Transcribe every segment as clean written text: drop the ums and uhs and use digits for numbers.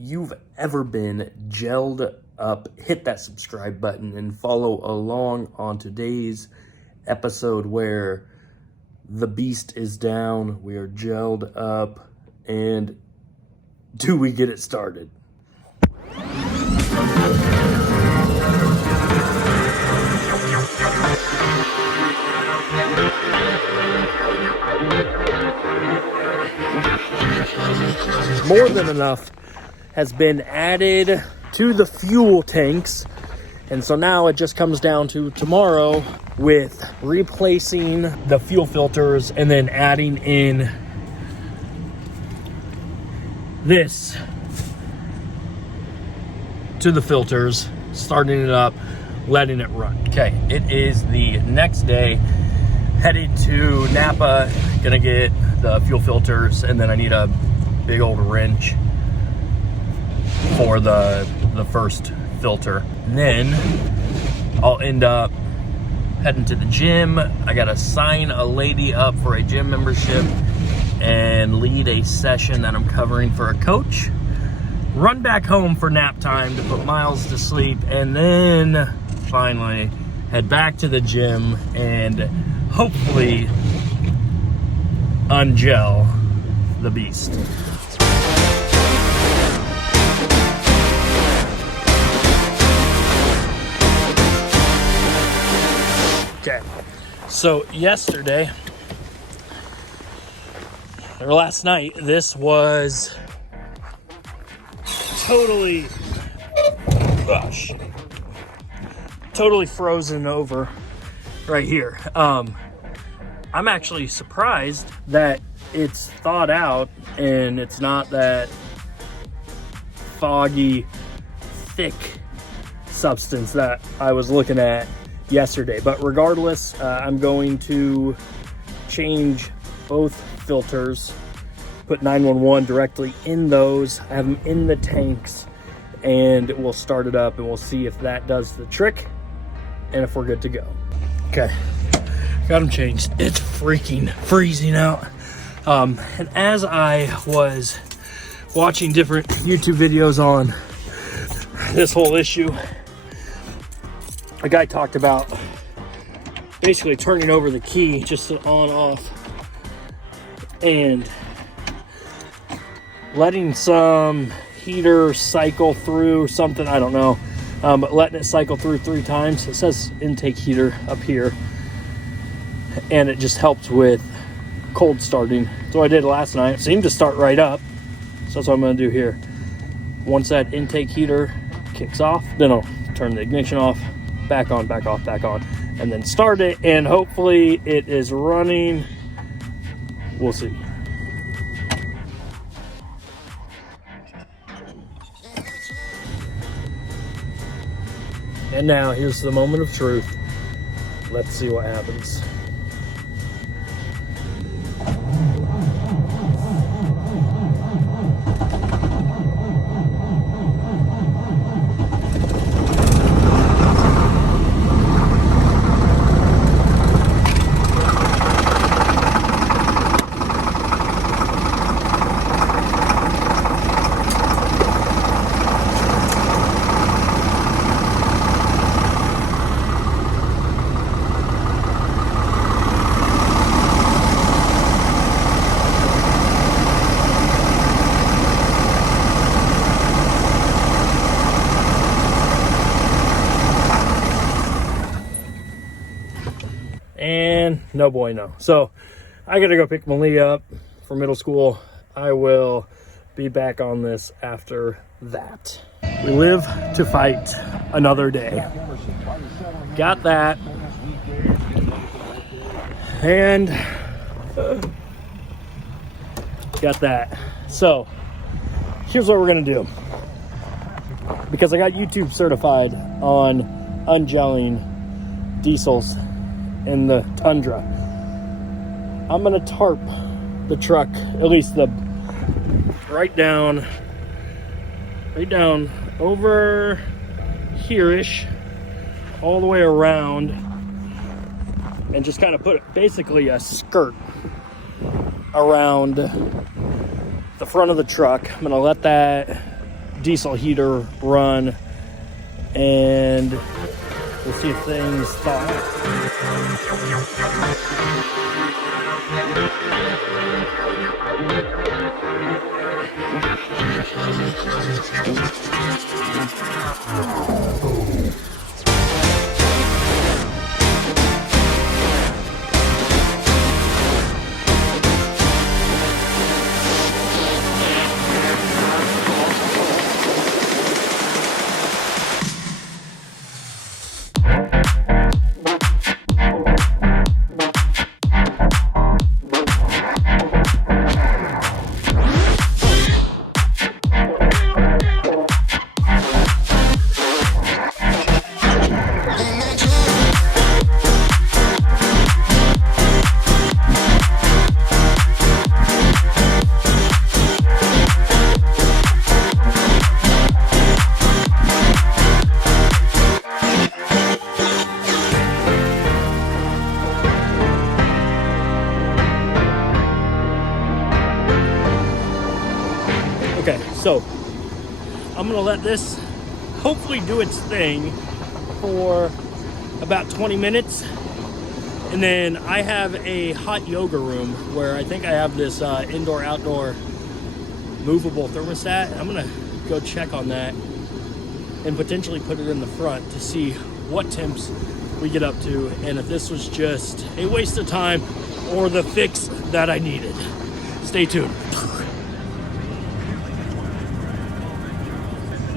you've ever been gelled up, hit that subscribe button and follow along on today's episode where the beast is down, we are gelled up, and do we get it started? More than enough has been added to the fuel tanks, and so now it just comes down to tomorrow with replacing the fuel filters and then adding in this to the filters, starting it up, letting it run. Okay, it is the next day, headed to Napa, gonna get the fuel filters, and then I need a big old wrench for the first filter. And then I'll end up heading to the gym. I gotta sign a lady up for a gym membership and lead a session that I'm covering for a coach. Run back home for nap time to put Miles to sleep, and then finally head back to the gym and hopefully ungel the beast. Okay, so yesterday, or last night, this was totally frozen over right here. I'm actually surprised that it's thawed out and it's not that foggy, thick substance that I was looking at yesterday. But regardless, I'm going to change both filters, put 911 directly in those, have them in the tanks, and we'll start it up and we'll see if that does the trick and if we're good to go. Okay, got them changed. It's freaking freezing out. And as I was watching different YouTube videos on this whole issue, a guy talked about basically turning over the key just to on off and letting some heater cycle through something, I don't know, but letting it cycle through 3 times. It says intake heater up here, and it just helps with cold starting. So I did last night. It seemed to start right up, so that's what I'm going to do here. Once that intake heater kicks off, then I'll turn the ignition off, back on, back off, back on, and then start it, and hopefully it is running. We'll see. And now here's the moment of truth. Let's see what happens. And no bueno. So I gotta go pick Malia up for middle school. I will be back on this after that. We live to fight another day. Got that. And got that. So here's what we're gonna do. Because I got YouTube certified on ungelling diesels in the Tundra, I'm gonna tarp the truck, at least the right down over here-ish, all the way around, and just kind of put basically a skirt around the front of the truck. I'm gonna let that diesel heater run, and we'll see if things thaw out. Okay, so I'm gonna let this hopefully do its thing for about 20 minutes. And then I have a hot yoga room where I think I have this indoor-outdoor movable thermostat. I'm gonna go check on that and potentially put it in the front to see what temps we get up to and if this was just a waste of time or the fix that I needed. Stay tuned.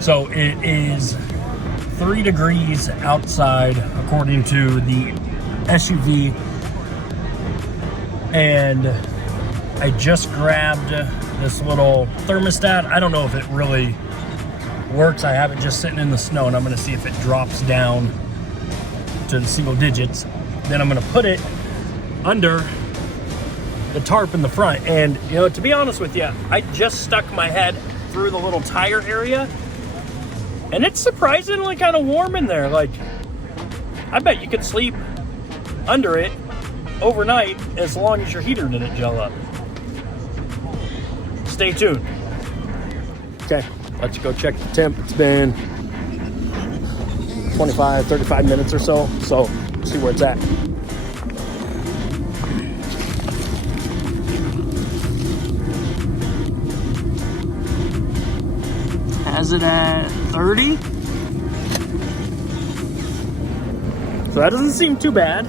So it is 3 degrees outside according to the SUV, and I just grabbed this little thermostat. I don't know if it really works. I have it just sitting in the snow, and I'm gonna see if it drops down to the single digits. Then I'm gonna put it under the tarp in the front. And you know, to be honest with you, I just stuck my head through the little tire area, and it's surprisingly kind of warm in there. Like, I bet you could sleep under it overnight as long as your heater didn't gel up. Stay tuned. Okay, let's go check the temp. It's been 25, 35 minutes or so. So, see where it's at. Has it at 30? So that doesn't seem too bad.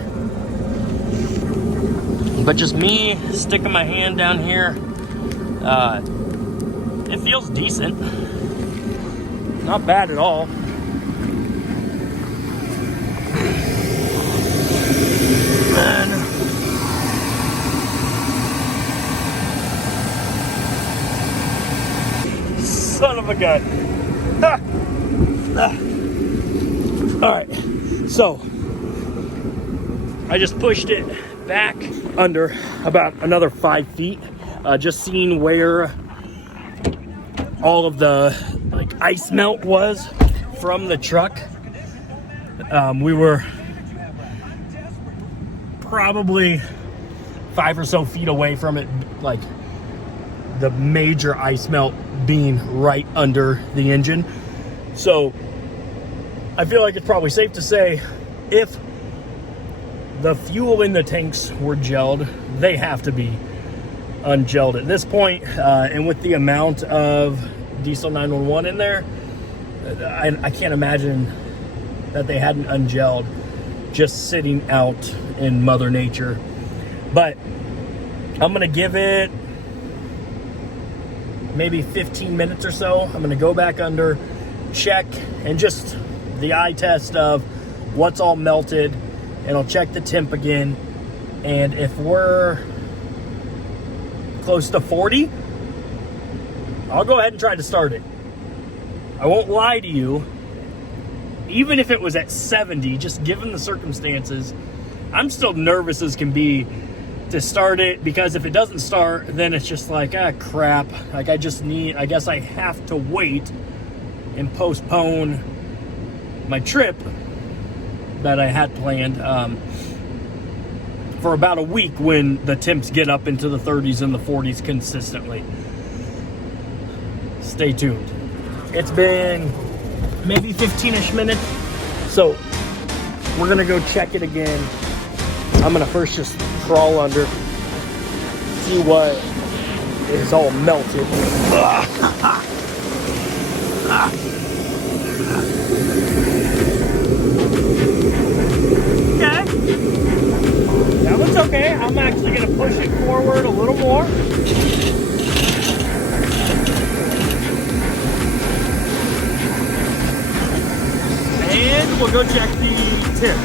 But just me sticking my hand down here, it feels decent. Not bad at all. And son of a gun. Ah. Ah. All right, so I just pushed it back under about another 5 feet, just seeing where all of the ice melt was from the truck. We were probably 5 or so feet away from it, like the major ice melt being right under the engine. So I feel like it's probably safe to say if the fuel in the tanks were gelled, they have to be ungelled at this point. And with the amount of diesel 911 in there, I can't imagine that they hadn't ungelled just sitting out in Mother Nature. But I'm gonna give it maybe 15 minutes or so. I'm gonna go back under, check, and just the eye test of what's all melted, and I'll check the temp again. And if we're close to 40, I'll go ahead and try to start it. I won't lie to you, even if it was at 70, just given the circumstances, I'm still nervous as can be to start it, because if it doesn't start, then it's just like, ah, crap. Like, I guess I have to wait and postpone my trip that I had planned for about a week when the temps get up into the 30s and the 40s consistently. Stay tuned. It's been maybe 15-ish minutes. So we're gonna go check it again. I'm gonna first just crawl under, see what is all melted. Okay. That one's okay. I'm actually gonna push it forward a little more. And we'll go check the tip.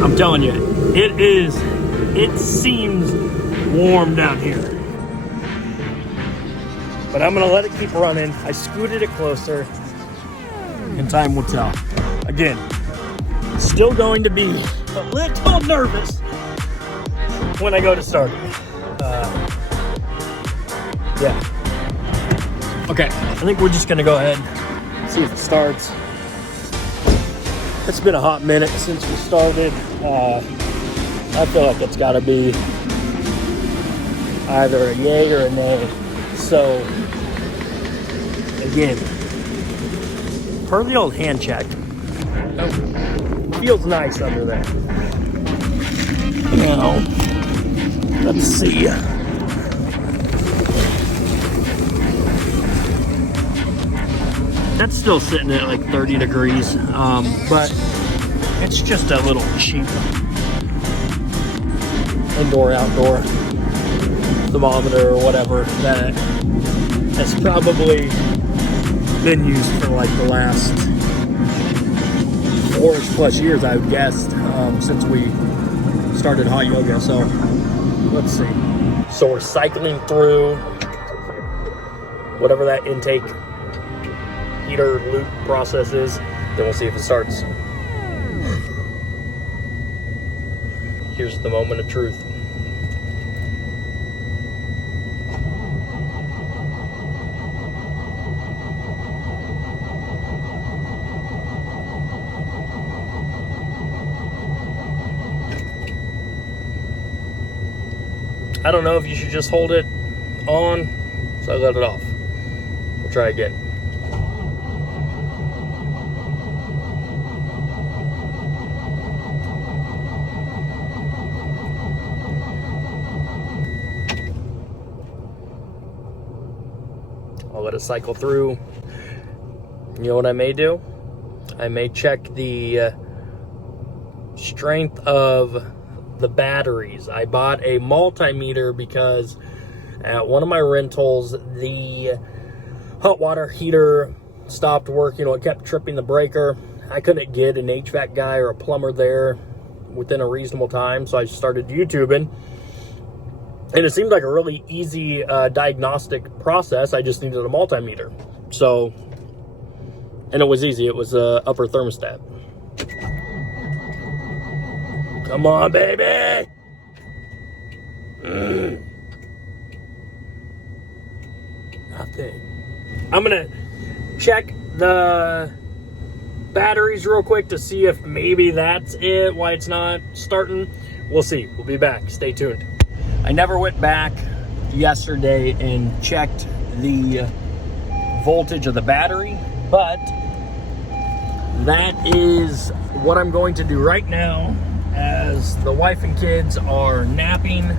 I'm telling you, it seems warm down here. But I'm gonna let it keep running. I scooted it closer, and time will tell. Again, still going to be a little nervous when I go to start it. Yeah. Okay, I think we're just gonna go ahead and see if it starts. It's been a hot minute since we started. I feel like it's gotta be either a yay or a nay. So, again, per the old hand check, feels nice under there. Now, let's see. That's still sitting at like 30 degrees, but it's just a little cheap indoor-outdoor thermometer or whatever that has probably been used for like the last 4-ish plus years, I would guess, since we started hot yoga. So let's see. So we're cycling through whatever that intake heater loop process is. Then we'll see if it starts. Here's the moment of truth. I don't know if you should just hold it on, so I let it off. We'll try again. I'll let it cycle through. You know what I may do? I may check the strength of the batteries. I bought a multimeter because at one of my rentals, the hot water heater stopped working. It kept tripping the breaker. I couldn't get an HVAC guy or a plumber there within a reasonable time, so I started YouTubing. And it seemed like a really easy diagnostic process. I just needed a multimeter. So, and it was easy. It was a upper thermostat. Come on, baby! Nothing. I'm gonna check the batteries real quick to see if maybe that's it, why it's not starting. We'll see. We'll be back. Stay tuned. I never went back yesterday and checked the voltage of the battery, but that is what I'm going to do right now as the wife and kids are napping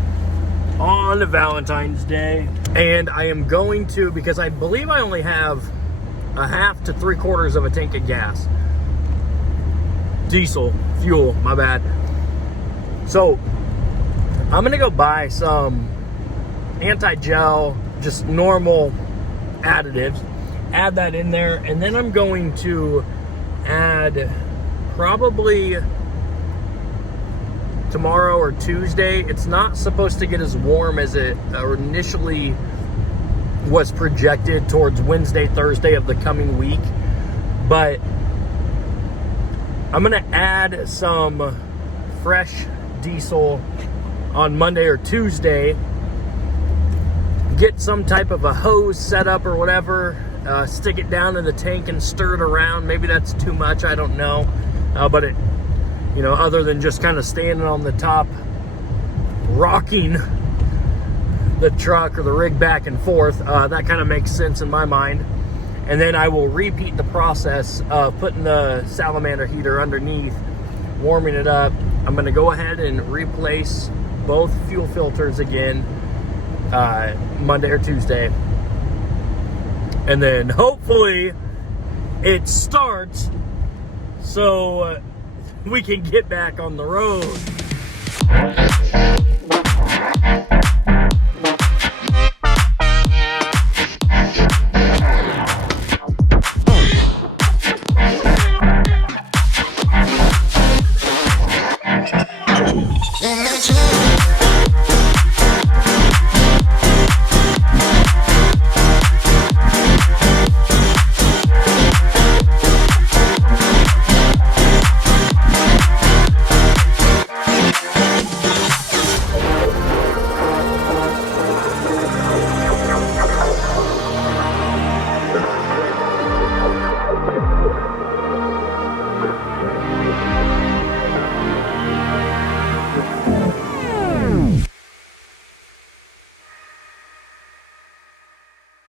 on Valentine's Day. And I am going to, because I believe I only have a half to 3/4 of a tank of gas. Diesel fuel, my bad. So I'm gonna go buy some anti-gel, just normal additives, add that in there, and then I'm going to add probably tomorrow or Tuesday. It's not supposed to get as warm as it initially was projected towards Wednesday, Thursday of the coming week, but I'm gonna add some fresh diesel on Monday or Tuesday, get some type of a hose set up or whatever, stick it down in the tank and stir it around. Maybe that's too much, I don't know. But it, you know, other than just kind of standing on the top, rocking the truck or the rig back and forth, that kind of makes sense in my mind. And then I will repeat the process of putting the salamander heater underneath, warming it up. I'm going to go ahead and replace both fuel filters again Monday or Tuesday. And then hopefully it starts so we can get back on the road.